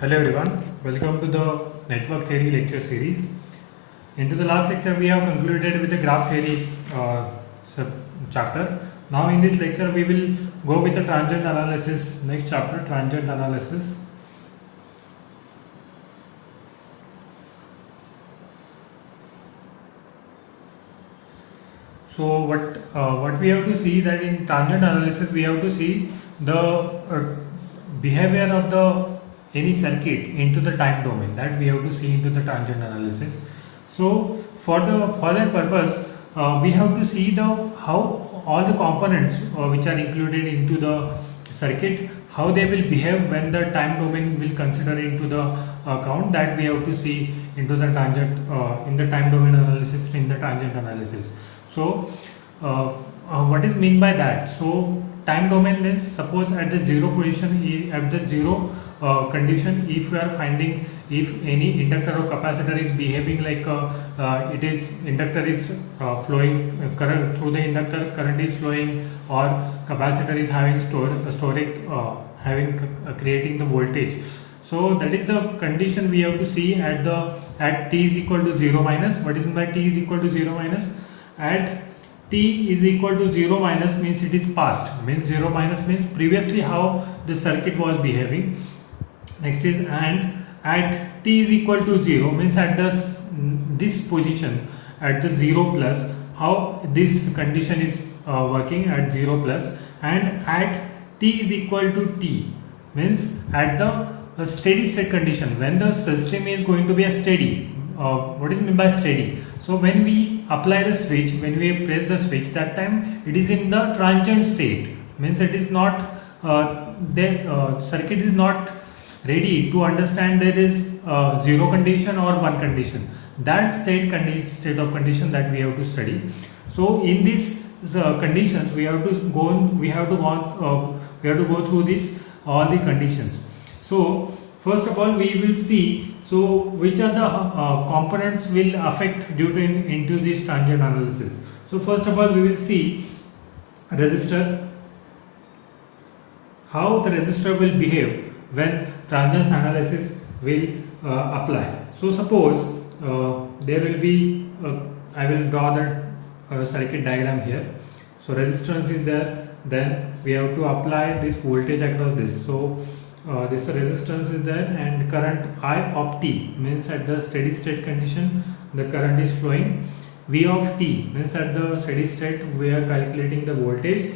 Hello everyone, welcome to the network theory lecture series. Into the last lecture we have concluded with the graph theory chapter. Now in this lecture we will go with the tangent analysis, next chapter, tangent analysis. So what we have to see that in tangent analysis we have to see the behavior of the any circuit into the time domain, that we have to see into the tangent analysis. So for that purpose we have to see the how all the components which are included into the circuit, how they will behave when the time domain will consider into the count, that we have to see into the tangent in the time domain analysis, in the tangent analysis. So what is mean by that? So time domain means, suppose at the zero position, at the zero condition, if we are finding if any inductor or capacitor is behaving like it is inductor is flowing current through the inductor, current is flowing, or capacitor is having creating the voltage. So that is the condition we have to see at t is equal to 0 minus. What is meant by t is equal to 0 minus? At t is equal to 0 minus means it is past, means 0 minus means previously how the circuit was behaving. Next is, and at t is equal to 0 means at this position at the 0 plus, how this condition is working at 0 plus, and at t is equal to t means at the steady state condition, when the system is going to be a steady. What is meant by steady? So when we apply the switch, when we press the switch, that time it is in the transient state, means it is not circuit is not ready to understand there is zero condition or one condition. That state of condition that we have to study. So in these conditions we have to go through this all the conditions. So first of all we will see, so which are the components will affect due to into this tangent analysis. So first of all we will see resistor, how the resistor will behave when tangent analysis will apply. So suppose there will be I will draw the circuit diagram here. So resistance is there, then we have to apply this voltage across this. So this resistance is there, and current I of t means at the steady state condition the current is flowing. V of t means at the steady state we are calculating the voltage.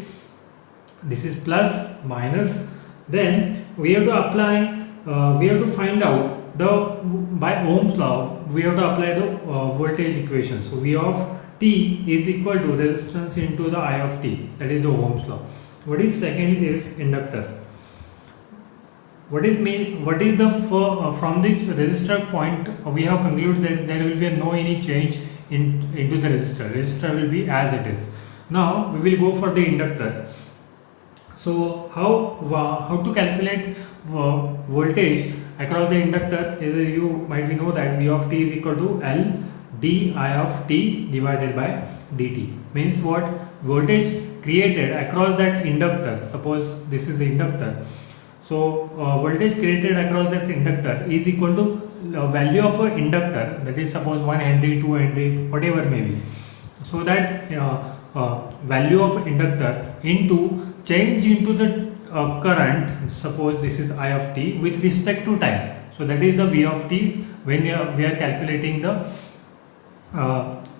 This is plus minus. Then we have to apply we have to find out by Ohm's law, we have to apply the voltage equation. So V of t is equal to resistance into the I of t, that is the Ohm's law. What is second is inductor. What is the from this resistor point we have concluded that there will be no any change into the resistor. Resistor will be as it is. Now we will go for the inductor. So how to calculate voltage across the inductor is, you might know that V of t is equal to L d I of t divided by dt. Means what? Voltage created across that inductor, suppose this is the inductor. So voltage created across this inductor is equal to value of an inductor, that is suppose 1 Henry, 2 Henry, whatever may be. So that value of inductor into change into the current, suppose this is I of t with respect to time. So that is the V of t when we are calculating the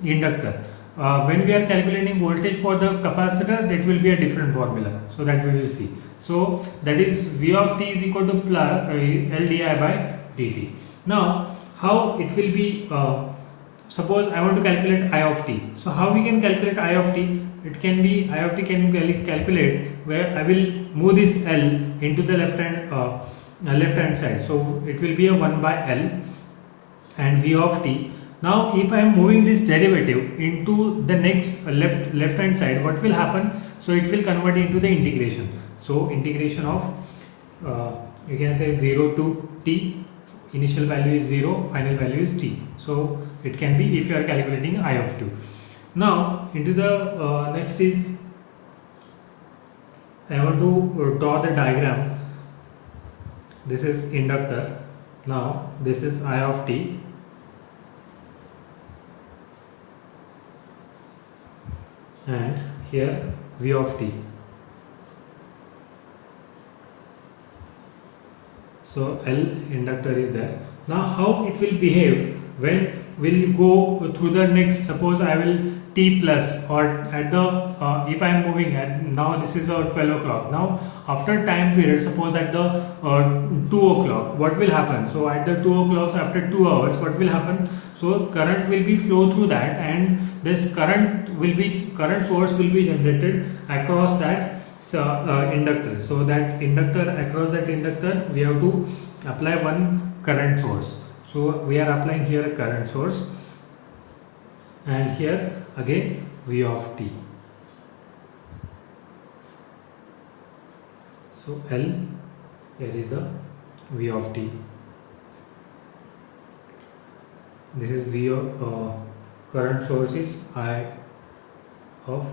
inductor. When we are calculating voltage for the capacitor, that will be a different formula. So that we will see. So that is V of t is equal to plus L di by dt. Now how it will be, suppose I want to calculate I of t. So how we can calculate I of t? It can be, I of t can be calculate where I will move this L into the left hand side. So it will be a 1 by L and V of t. Now if I am moving this derivative into the next left hand side, what will happen? So it will convert into the integration. So integration of you can say 0 to t, initial value is 0, final value is t. So it can be if you are calculating I of 2. Now into the next is, I want to draw the diagram. This is inductor. Now this is I of t, and here V of t. So L inductor is there. Now how it will behave when we'll go through the next, suppose I will t plus, or at the if I am moving at, now this is 12 o'clock. Now after time period, suppose at the 2 o'clock, what will happen? So at the 2 o'clock, after 2 hours, what will happen? So current will be flow through that, and this current source will be generated across that inductor. So that inductor, across that inductor we have to apply one current source. So we are applying here a current source, and here again V of t. So L, here is the V of t. This is V of current source is I of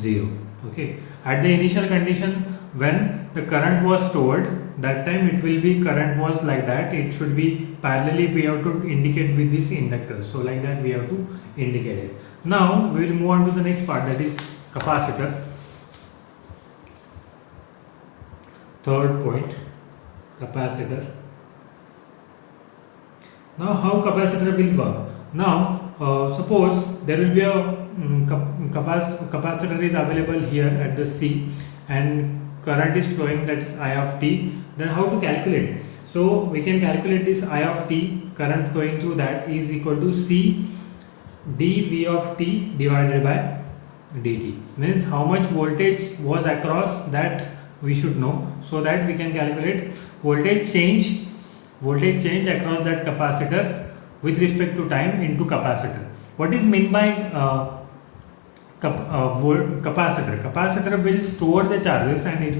0. Okay, at the initial condition when the current was stored, that time it will be, current was like that, it should be parallelly, we have to indicate with this inductor. So like that we have to indicate it. Now we will move on to the next part, that is capacitor. Third point, capacitor. Now how capacitor will work? Now suppose there will be a capacitor is available here at the C, and current is flowing, that is I of t. Then how to calculate? So we can calculate this I of t, current flowing through that, is equal to C dV of t divided by dt. Means how much voltage was across that we should know, so that we can calculate voltage change across that capacitor with respect to time into capacitor. What is meant by capacitor? Capacitor will store the charges, and it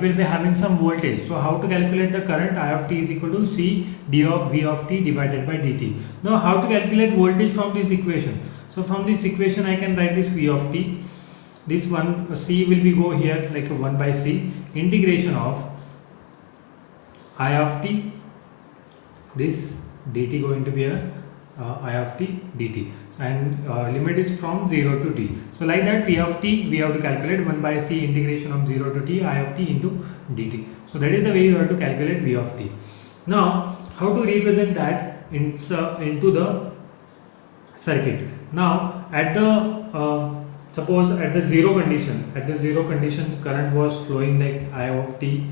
will be having some voltage. So how to calculate the current? I of t is equal to C d of V of t divided by dt. Now how to calculate voltage from this equation? So from this equation I can write this V of t. This one C will be go here like a 1 by C, integration of I of t, this dt going to be a I of t dt, and limit is from 0 to t. So like that V of t we have to calculate 1 by C integration of 0 to t I of t into dt. So that is the way you have to calculate V of t. Now how to represent that into the circuit? Now at the suppose at the zero condition, current was flowing like I of t,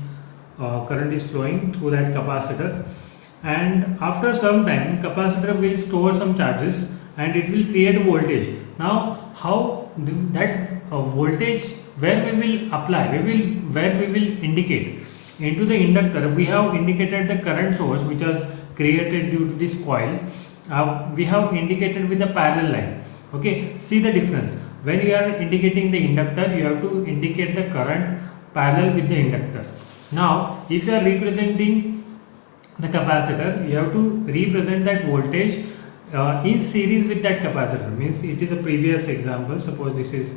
current is flowing through that capacitor, and after some time capacitor will store some charges and it will create a voltage. Now how that voltage, where we will apply, where we will indicate? Into the inductor we have indicated the current source which was created due to this coil. We have indicated with a parallel line. Okay, see the difference. When you are indicating the inductor, you have to indicate the current parallel with the inductor. Now if you are representing the capacitor, you have to represent that voltage in series with that capacitor. Means it is a previous example. Suppose this is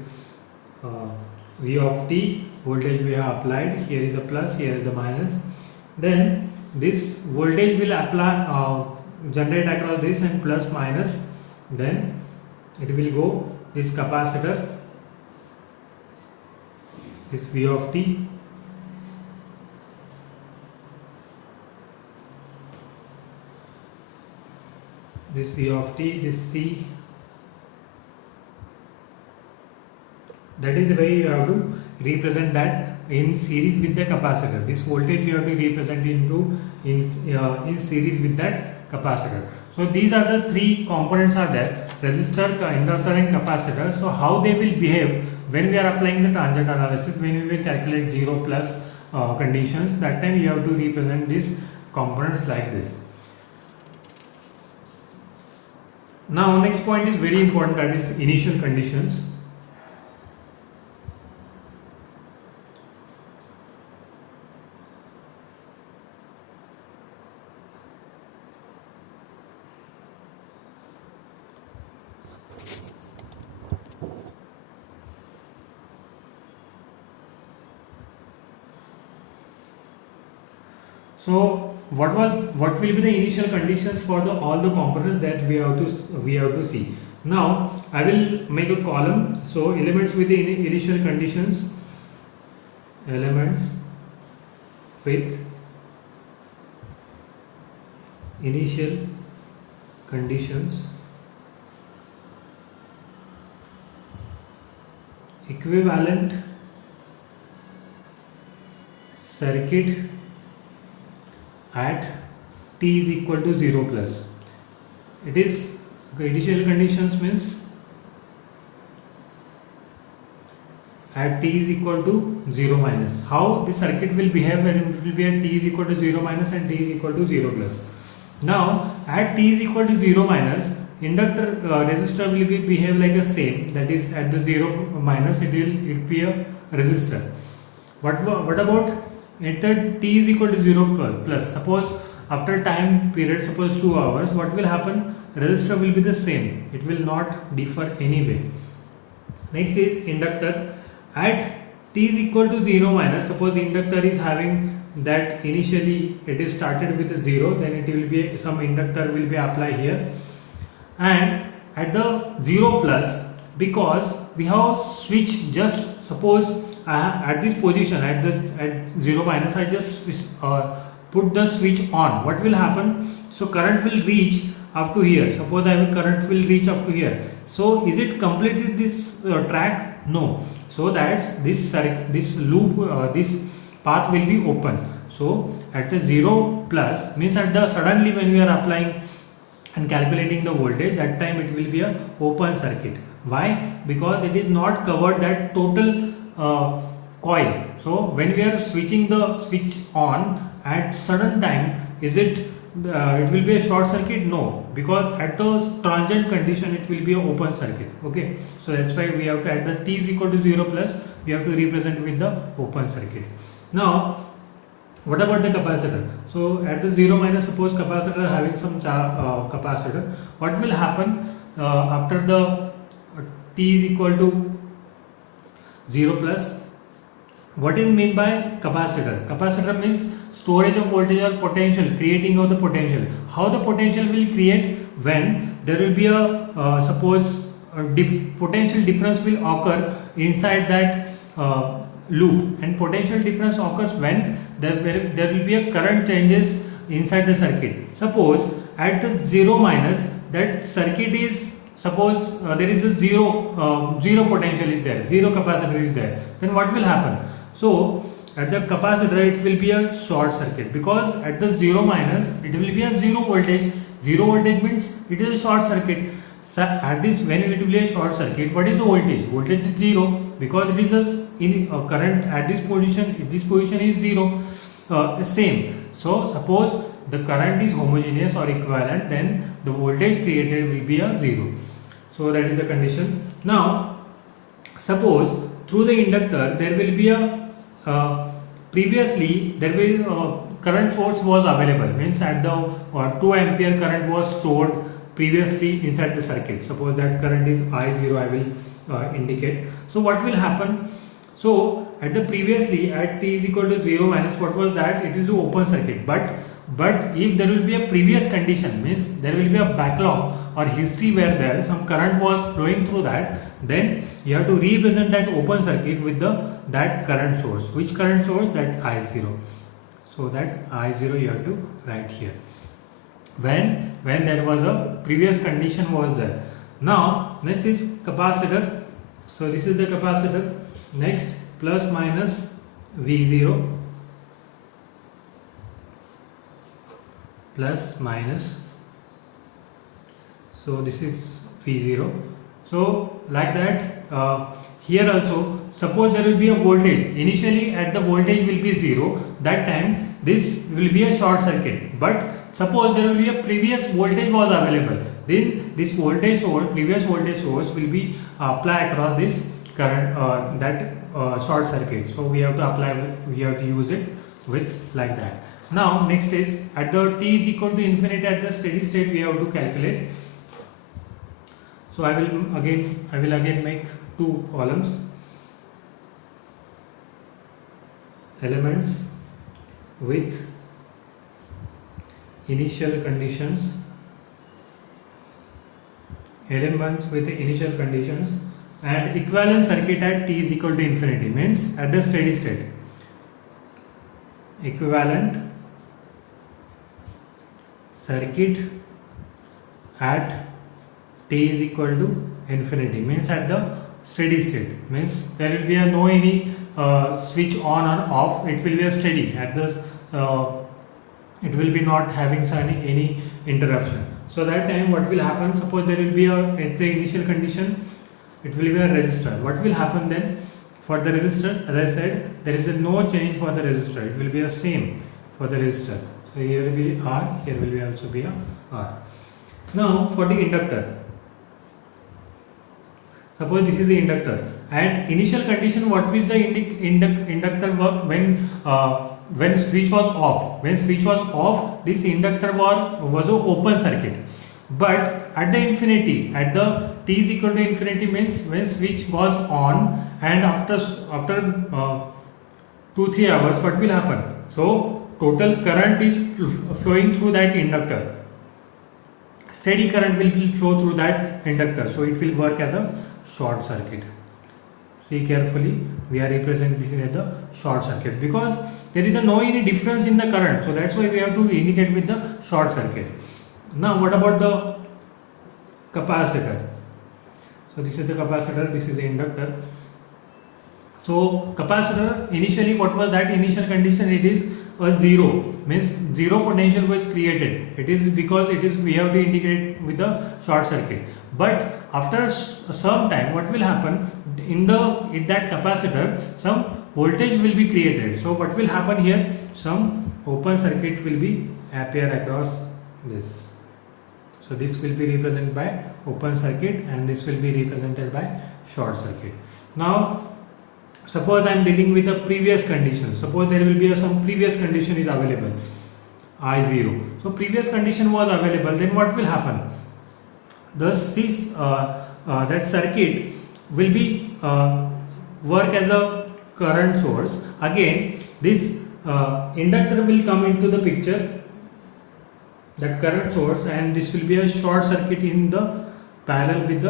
V of t, voltage we have applied, here is a plus, here is a minus. Then this voltage will apply, generate across this, and plus minus, then it will go this capacitor, this V of t, this V of t, this C. That is the way you have to represent that in series with the capacitor. This voltage you have to represent in series with that capacitor. So these are the three components are there: resistor, inductor and capacitor. So how they will behave when we are applying the transient analysis, when we will calculate 0 plus conditions, that time you have to represent these components like this. Now next point is very important, that is initial conditions. So what will be the initial conditions for the all the components that we have to see. Now I will make a column. So elements with the initial conditions, elements with initial conditions, equivalent circuit at t is equal to 0 plus. It is initial conditions means at t is equal to 0 minus. How the circuit will behave when it will be at t is equal to 0 minus and t is equal to 0 plus. Now at t is equal to 0 minus, inductor resistor will behave like the same, that is at the 0 minus it will be a resistor. What about at the t is equal to 0 plus? Suppose after time period, suppose 2 hours, what will happen? Resistor will be the same, it will not differ anyway. Next is inductor at t is equal to 0 minus. Suppose the inductor is having that initially it is started with a 0, then it will be some inductor will be applied here, and at the 0 plus, because we have switch, just suppose at this position at 0 minus I just put the switch on, what will happen? So current will reach up to here. Suppose current will reach up to here. So is it completed this track? No. So that's this loop, this path will be open. So at the 0 plus means at the suddenly when we are applying and calculating the voltage, that time it will be a open circuit. Why? Because it is not covered that total coil. So when we are switching the switch on at sudden time, is it will be a short circuit? No, because at the transient condition it will be an open circuit. Okay, so that's why we have to, at the t is equal to 0 plus, we have to represent with the open circuit. Now what about the capacitor? So at the 0 minus, suppose capacitor having some capacitor, what will happen after the t is equal to 0 plus? What is mean by capacitor? Capacitor means storage of voltage or potential, creating of the potential. How the potential will create? When there will be a suppose potential difference will occur inside that loop, and potential difference occurs when there will be a current changes inside the circuit. Suppose at the 0 minus, that circuit is, suppose there is a zero potential is there, zero capacitor is there, then what will happen? So at the capacitor it will be a short circuit, because at the 0 minus it will be a zero voltage. Zero voltage means it is a short circuit. So at this, when it will be a short circuit, what is the voltage? Voltage is 0, because it is a current at this position. This position is 0, same. So suppose the current is homogeneous or equivalent, then the voltage created will be a 0. So that is the condition. Now suppose through the inductor there will be a previously there will current source was available, means at the 2 ampere current was stored previously inside the circuit. Suppose that current is I0, I will indicate. So what will happen? So at the previously at t is equal to 0 minus, what was that? It is an open circuit. But if there will be a previous condition, means there will be a backlog or history where there some current was flowing through that, then you have to represent that open circuit with that current source. Which current source? That I0. So that I0 you have to write here. When there was a previous condition was there. Now next is capacitor. So this is the capacitor. Next, plus minus V0, plus minus. So this is V0. So like that, here also, suppose there will be a voltage. Initially at the voltage will be 0. That time this will be a short circuit. But suppose there will be a previous voltage was available. Then this voltage source, previous voltage source will be applied across this current short circuit. So we have to apply, we have to use it with like that. Now next is at the t is equal to infinity, at the steady state we have to calculate. So I will again make two columns, elements with initial conditions, elements with the initial conditions, and equivalent circuit at t is equal to infinity, means at the steady state. Equivalent circuit at t is equal to infinity, means at the steady state, means there will be a no any switch on or off, it will be a steady at the it will be not having any interruption. So that time what will happen, suppose there will be a at the initial condition it will be a resistor. What will happen then for the resistor? As I said, there is a no change for the resistor, it will be the same for the resistor. So here will be R, here will be also be a R. Now for the inductor, suppose this is the inductor. At initial condition, what will the inductor work when switch was off? When switch was off, this inductor was an open circuit. But at the infinity, at the t is equal to infinity, means when switch was on, and after 2-3 hours, what will happen? So total current is flowing through that inductor. Steady current will flow through that inductor, so it will work as a short circuit. See carefully, we are representing this as the short circuit because there is no any difference in the current, so that's why we have to indicate with the short circuit. Now what about the capacitor? So this is the capacitor, this is the inductor. So capacitor, initially what was that initial condition? It is a zero, means zero potential was created. It is because it is we have to indicate with the short circuit. But after some time, what will happen in that capacitor? Some voltage will be created. So what will happen here? Some open circuit will be appear across this. So this will be represented by open circuit, and this will be represented by short circuit. Now suppose I am dealing with a previous condition. Suppose there will be some previous condition is available, I0. So previous condition was available. Then what will happen? Thus this that circuit will be work as a current source. Again, this inductor will come into the picture, that current source, and this will be a short circuit in the parallel with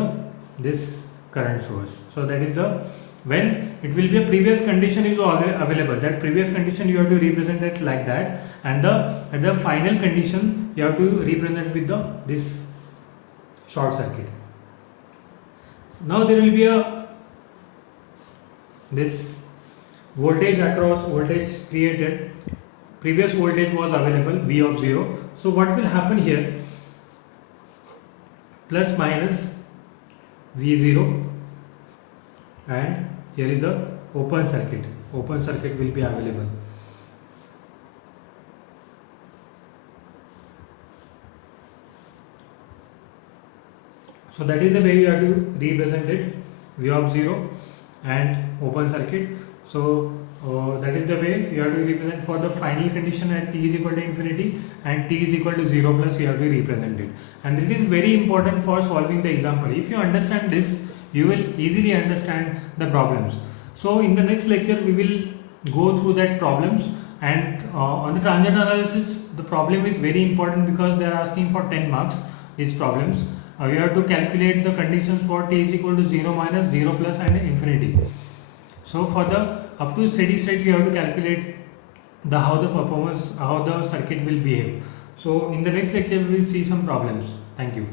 this current source. So that is the when it will be a previous condition is available. That previous condition you have to represent it like that, and at the final condition you have to represent with this short circuit. Now there will be this voltage across voltage created. Previous voltage was available, V of 0. So what will happen here? Plus minus V0, and here is the open circuit. Open circuit will be available. So that is the way you have to represent it, V of 0 and open circuit. So that is the way you have to represent for the final condition at t is equal to infinity and t is equal to 0 plus you have to represent it. And it is very important for solving the example. If you understand this, you will easily understand the problems. So in the next lecture we will go through that problems, and on the transient analysis the problem is very important because they are asking for 10 marks these problems. You have to calculate the conditions for t is equal to 0 minus 0 plus and infinity. So for the up to steady state you have to calculate how the circuit will behave. So in the next lecture we will see some problems. Thank you.